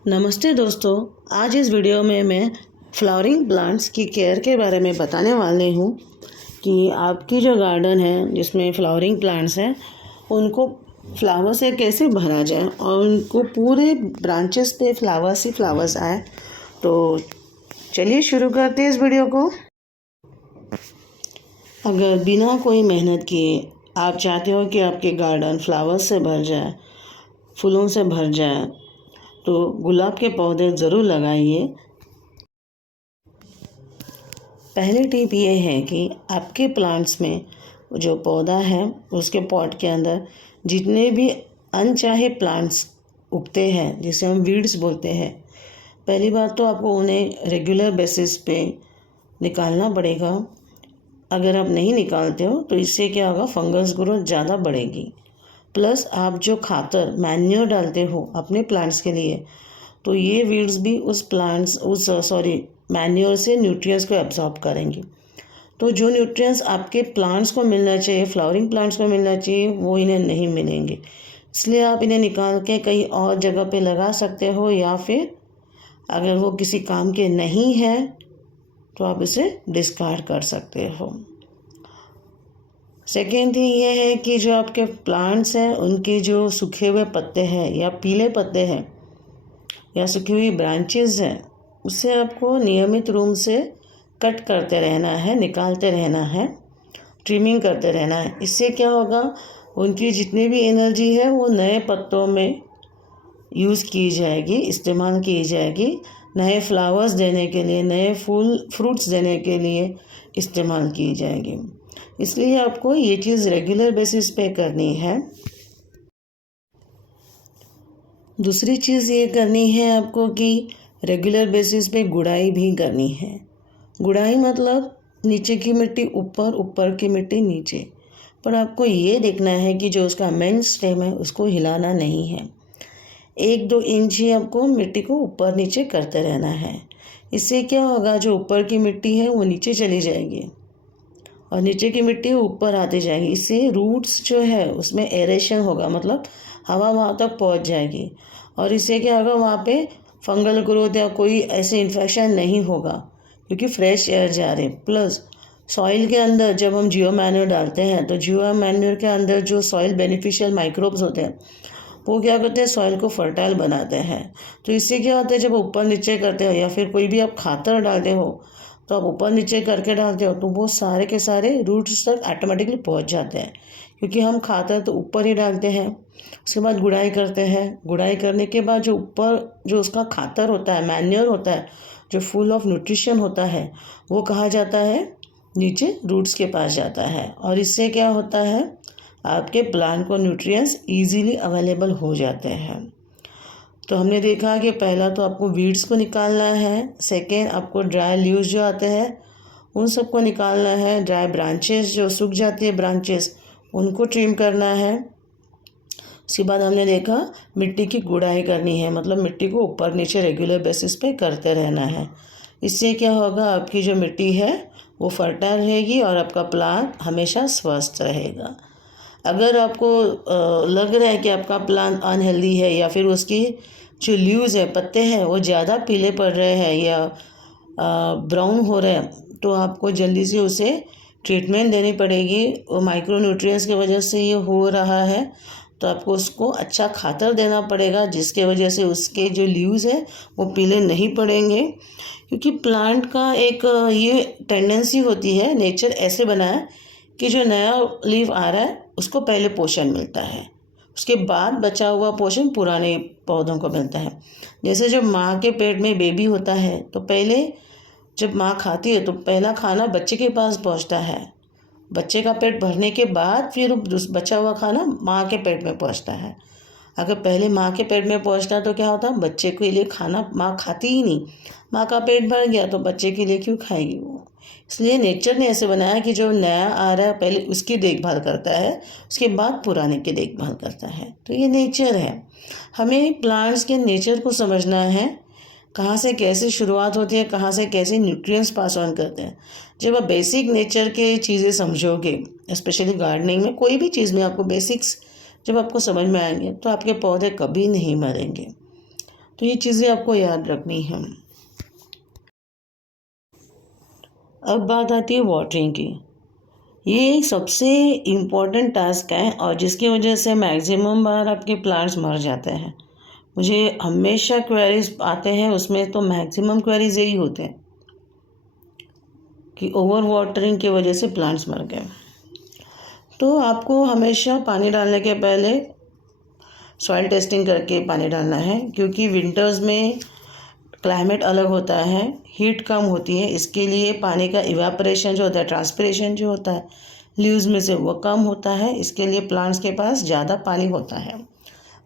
नमस्ते दोस्तों, आज इस वीडियो में मैं फ्लावरिंग प्लांट्स की केयर के बारे में बताने वाली हूँ कि आपकी जो गार्डन है जिसमें फ्लावरिंग प्लांट्स हैं उनको फ्लावर से कैसे भरा जाए और उनको पूरे ब्रांचेस पे फ्लावर्स ही फ्लावर्स आए। तो चलिए शुरू करते हैं इस वीडियो को। अगर बिना कोई मेहनत किए आप चाहते हो कि आपके गार्डन फ्लावर्स से भर जाए, फूलों से भर जाए, तो गुलाब के पौधे ज़रूर लगाइए। पहली टिप ये है कि आपके प्लांट्स में जो पौधा है उसके पॉट के अंदर जितने भी अनचाहे प्लांट्स उगते हैं जिसे हम वीड्स बोलते हैं, पहली बात तो आपको उन्हें रेगुलर बेसिस पे निकालना पड़ेगा। अगर आप नहीं निकालते हो तो इससे क्या होगा, फंगस ग्रोथ ज़्यादा बढ़ेगी। प्लस आप जो खातर मैन्योर डालते हो अपने प्लांट्स के लिए, तो ये वीड्स भी उस मैन्योर से न्यूट्रिएंट्स को एब्जॉर्ब करेंगी। तो जो न्यूट्रिएंट्स आपके प्लांट्स को मिलना चाहिए, फ्लावरिंग प्लांट्स को मिलना चाहिए, वो इन्हें नहीं मिलेंगे। इसलिए आप इन्हें निकाल के कहीं और जगह पे लगा सकते हो, या फिर अगर वो किसी काम के नहीं है तो आप इसे डिस्कार्ड कर सकते हो। सेकेंड थिंग ये है कि जो आपके प्लांट्स हैं उनके जो सूखे हुए पत्ते हैं या पीले पत्ते हैं या सूखी हुई ब्रांचेस हैं, उससे आपको नियमित रूप से कट करते रहना है, निकालते रहना है, ट्रिमिंग करते रहना है। इससे क्या होगा, उनकी जितनी भी एनर्जी है वो नए पत्तों में यूज़ की जाएगी, इस्तेमाल की जाएगी, नए फ्लावर्स देने के लिए, नए फ्रूट्स देने के लिए इस्तेमाल की जाएगी। इसलिए आपको ये चीज़ रेगुलर बेसिस पे करनी है। दूसरी चीज़ ये करनी है आपको कि रेगुलर बेसिस पे गुड़ाई भी करनी है। गुड़ाई मतलब नीचे की मिट्टी ऊपर, ऊपर की मिट्टी नीचे। पर आपको ये देखना है कि जो उसका मेन स्टेम है उसको हिलाना नहीं है। 1-2 इंच ही आपको मिट्टी को ऊपर नीचे करते रहना है। इससे क्या होगा, जो ऊपर की मिट्टी है वो नीचे चली जाएगी और नीचे की मिट्टी ऊपर आती जाएगी। इससे रूट्स जो है उसमें एरेशन होगा, मतलब हवा वहाँ तक पहुँच जाएगी और इससे क्या होगा, वहाँ पे फंगल ग्रोथ या कोई ऐसे इन्फेक्शन नहीं होगा क्योंकि फ्रेश एयर जा रहे। प्लस सॉइल के अंदर जब हम जियो मैन्योर डालते हैं तो जियो मैन्योर के अंदर जो सॉइल बेनिफिशियल माइक्रोब्स होते हैं वो क्या करते हैं, सॉइल को फर्टाइल बनाते हैं। तो इससे क्या होता है, जब ऊपर नीचे करते हो या फिर कोई भी आप खातर डालते हो तो आप ऊपर नीचे करके डालते हो तो वो सारे के सारे रूट्स तक ऑटोमेटिकली पहुंच जाते हैं, क्योंकि हम खातर तो ऊपर ही डालते हैं। उसके बाद गुड़ाई करते हैं। गुड़ाई करने के बाद जो ऊपर जो उसका खातर होता है, मैन्योर होता है, जो फुल ऑफ न्यूट्रिशन होता है, वो कहाँ जाता है, नीचे रूट्स के पास जाता है। और इससे क्या होता है, आपके प्लांट को न्यूट्रिएंट्स ईजीली अवेलेबल हो जाते हैं। तो हमने देखा कि पहला तो आपको वीड्स को निकालना है, सेकेंड आपको ड्राई लीव्स जो आते हैं उन सबको निकालना है, ड्राई ब्रांचेस जो सूख जाती है ब्रांचेस उनको ट्रिम करना है। उसके बाद हमने देखा मिट्टी की गुड़ाई करनी है, मतलब मिट्टी को ऊपर नीचे रेगुलर बेसिस पे करते रहना है। इससे क्या होगा, आपकी जो मिट्टी है वो फर्टाइल रहेगी और आपका प्लांट हमेशा स्वस्थ रहेगा। अगर आपको लग रहा है कि आपका प्लांट अनहेल्दी है या फिर उसकी जो लीव्स है, पत्ते हैं, वो ज़्यादा पीले पड़ रहे हैं या ब्राउन हो रहे हैं, तो आपको जल्दी से उसे ट्रीटमेंट देनी पड़ेगी। वो माइक्रो न्यूट्रिएंट्स की वजह से ये हो रहा है, तो आपको उसको अच्छा खातर देना पड़ेगा जिसके वजह से उसके जो लीव्स हैं वो पीले नहीं पड़ेंगे। क्योंकि प्लांट का एक ये टेंडेंसी होती है, नेचर ऐसे बना है कि जो नया लीफ आ रहा है उसको पहले पोषण मिलता है, उसके बाद बचा हुआ पोषण पुराने पौधों को मिलता है। जैसे जब माँ के पेट में बेबी होता है तो पहले जब माँ खाती है तो पहला खाना बच्चे के पास पहुँचता है, बच्चे का पेट भरने के बाद फिर बचा हुआ खाना माँ के पेट में पहुँचता है। अगर पहले माँ के पेट में पहुँचता तो क्या होता, बच्चे के लिए खाना माँ खाती ही नहीं, माँ का पेट भर गया तो बच्चे के लिए क्यों खाएगी वो। इसलिए नेचर ने ऐसे बनाया कि जो नया आ रहा है पहले उसकी देखभाल करता है, उसके बाद पुराने की देखभाल करता है। तो ये नेचर है। हमें प्लांट्स के नेचर को समझना है, कहाँ से कैसे शुरुआत होती है, कहाँ से कैसे न्यूट्रिएंट्स पास ऑन करते हैं। जब आप बेसिक नेचर के चीज़ें समझोगे, स्पेशली गार्डनिंग में, कोई भी चीज़ में आपको बेसिक्स जब आपको समझ में आएंगे तो आपके पौधे कभी नहीं मरेंगे। तो ये चीज़ें आपको याद रखनी है। अब बात आती है वाटरिंग की। ये एक सबसे इम्पॉर्टेंट टास्क है और जिसकी वजह से मैक्सिमम बार आपके प्लांट्स मर जाते हैं। मुझे हमेशा क्वेरीज आते हैं, उसमें तो मैक्सिमम क्वेरीज यही होते हैं कि ओवर वाटरिंग की वजह से प्लांट्स मर गए। तो आपको हमेशा पानी डालने के पहले सॉइल टेस्टिंग करके पानी डालना है, क्योंकि विंटर्स में क्लाइमेट अलग होता है, हीट कम होती है, इसके लिए पानी का इवेपोरेशन जो होता है, ट्रांसपिरेशन जो होता है लीव्स में से, वो कम होता है। इसके लिए प्लांट्स के पास ज़्यादा पानी होता है।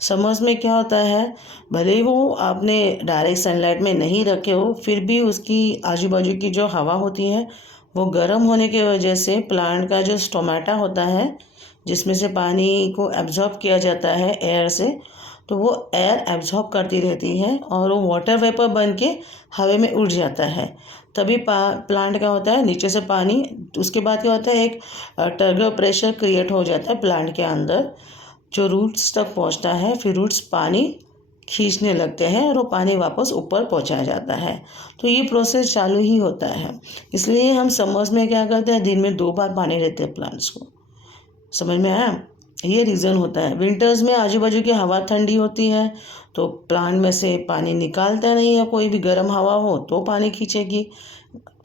समर्स में क्या होता है, भले ही वो आपने डायरेक्ट सनलाइट में नहीं रखे हो, फिर भी उसकी आजू बाजू की जो हवा होती है वो गर्म होने की वजह से प्लांट का जो स्टोमेटा होता है, जिसमें से पानी को एब्जॉर्ब किया जाता है एयर से, तो वो एयर एब्जॉर्ब करती रहती है और वो वाटर वेपर बन के हवा में उड़ जाता है। तभी प्लांट क्या होता है, नीचे से पानी, उसके बाद क्या होता है, एक टर्गर प्रेशर क्रिएट हो जाता है प्लांट के अंदर, जो रूट्स तक पहुंचता है। फिर रूट्स पानी खींचने लगते हैं और वो पानी वापस ऊपर पहुंचाया जाता है। तो ये प्रोसेस चालू ही होता है। इसलिए हम समर्स में क्या करते हैं, दिन में 2 बार पानी देते हैं प्लांट्स को। समझ में आया? ये रीज़न होता है। विंटर्स में आजू बाजू की हवा ठंडी होती है तो प्लांट में से पानी निकालता नहीं है। कोई भी गर्म हवा हो तो पानी खींचेगी,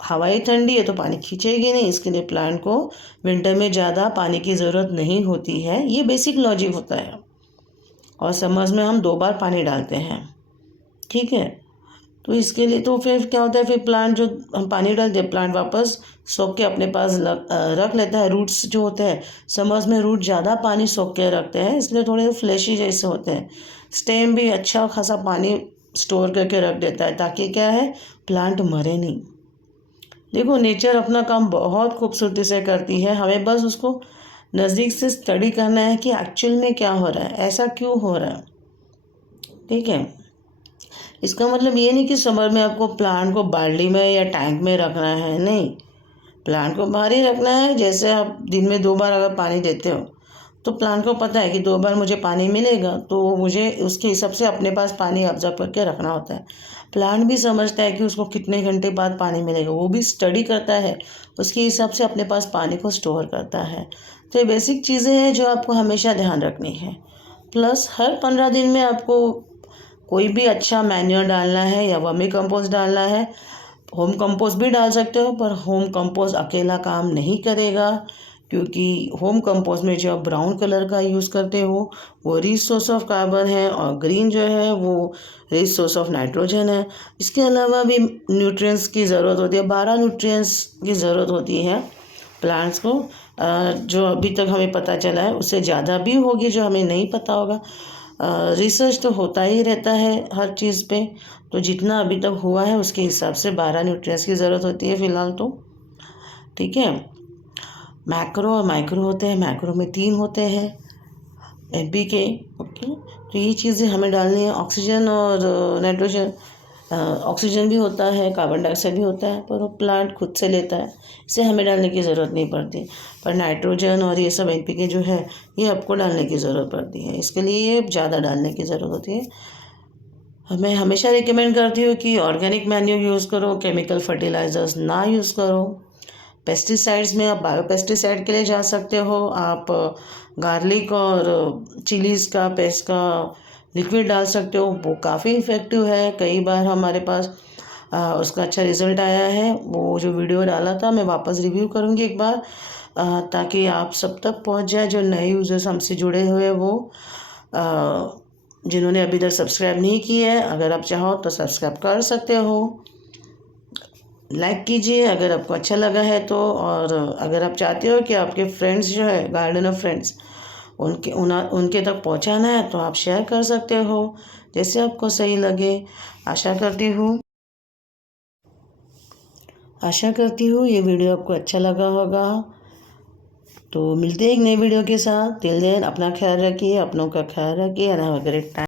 हवाएं ठंडी है तो पानी खींचेगी नहीं। इसके लिए प्लांट को विंटर में ज़्यादा पानी की ज़रूरत नहीं होती है। ये बेसिक लॉजिक होता है। और समर्स में हम 2 बार पानी डालते हैं, ठीक है। तो इसके लिए तो फिर क्या होता है, फिर प्लांट जो हम पानी डालते हैं, प्लांट वापस सोख के अपने पास रख लेता है। रूट्स जो होते हैं, समर्स में रूट ज़्यादा पानी सोख के रखते हैं, इसलिए थोड़े फ्लैशी जैसे होते हैं। स्टेम भी अच्छा खासा पानी स्टोर करके रख देता है, ताकि क्या है, प्लांट मरे नहीं। देखो, नेचर अपना काम बहुत खूबसूरती से करती है, हमें बस उसको नज़दीक से स्टडी करना है कि एक्चुअल में क्या हो रहा है, ऐसा क्यों हो रहा है, ठीक है। इसका मतलब ये नहीं कि समर में आपको प्लांट को बाल्टी में या टैंक में रखना है, नहीं। प्लांट को बाहर ही रखना है। जैसे आप दिन में 2 बार अगर पानी देते हो तो प्लांट को पता है कि 2 बार मुझे पानी मिलेगा, तो मुझे उसके हिसाब से अपने पास पानी ऑब्जर्व करके रखना होता है। प्लांट भी समझता है कि उसको कितने घंटे बाद पानी मिलेगा, वो भी स्टडी करता है, उसके हिसाब से अपने पास पानी को स्टोर करता है। तो ये बेसिक चीज़ें हैं जो आपको हमेशा ध्यान रखनी है। प्लस हर 15 दिन में आपको कोई भी अच्छा मैन्योर डालना है या वर्मी कंपोस्ट डालना है। होम कंपोस्ट भी डाल सकते हो, पर होम कंपोस्ट अकेला काम नहीं करेगा, क्योंकि होम कंपोस्ट में जो आप ब्राउन कलर का यूज़ करते हो वो रिच सोर्स ऑफ कार्बन है और ग्रीन जो है वो रिच सोर्स ऑफ नाइट्रोजन है। इसके अलावा भी न्यूट्रिएंट्स की ज़रूरत होती है, 12 न्यूट्रिएंट्स की ज़रूरत होती है प्लांट्स को। जो अभी तक हमें पता चला है उससे ज़्यादा भी होगी, जो हमें नहीं पता होगा। रिसर्च तो होता ही रहता है हर चीज़ पे, तो जितना अभी तक हुआ है उसके हिसाब से 12 न्यूट्रिएंट्स की ज़रूरत होती है फ़िलहाल तो, ठीक है। मैक्रो और माइक्रो होते हैं, मैक्रो में 3 होते हैं NPK, ओके। तो ये चीज़ें हमें डालनी है। ऑक्सीजन और नाइट्रोजन, ऑक्सीजन भी होता है, कार्बन डाइऑक्साइड भी होता है, पर वो प्लांट खुद से लेता है, इसे हमें डालने की ज़रूरत नहीं पड़ती। पर नाइट्रोजन और ये सब NPK जो है ये आपको डालने की ज़रूरत पड़ती है, इसके लिए ये ज़्यादा डालने की ज़रूरत होती है। मैं हमेशा रिकमेंड करती हूँ कि ऑर्गेनिक मैन्यूर यूज़ करो, केमिकल फर्टिलाइज़र्स ना यूज़ करो। पेस्टिसाइड्स में आप बायो पेस्टिसाइड के लिए जा सकते हो। आप गार्लिक और चिलीज़ का पेस्ट का लिक्विड डाल सकते हो, वो काफ़ी इफ़ेक्टिव है। कई बार हमारे पास उसका अच्छा रिज़ल्ट आया है। वो जो वीडियो डाला था मैं वापस रिव्यू करूँगी एक बार, ताकि आप सब तक पहुँच जाए। जो नए यूज़र्स हमसे जुड़े हुए वो जिन्होंने अभी तक सब्सक्राइब नहीं किया है, अगर आप चाहो तो सब्सक्राइब कर सकते हो, लाइक कीजिए अगर आपको अच्छा लगा है तो। और अगर आप चाहते हो कि आपके फ्रेंड्स जो है गार्डनर फ्रेंड्स उनके तक पहुंचाना है तो आप शेयर कर सकते हो, जैसे आपको सही लगे। आशा करती हूँ ये वीडियो आपको अच्छा लगा होगा। तो मिलते हैं एक नई वीडियो के साथ। टिल देन अपना ख्याल रखिए, अपनों का ख्याल रखिए and have a great time.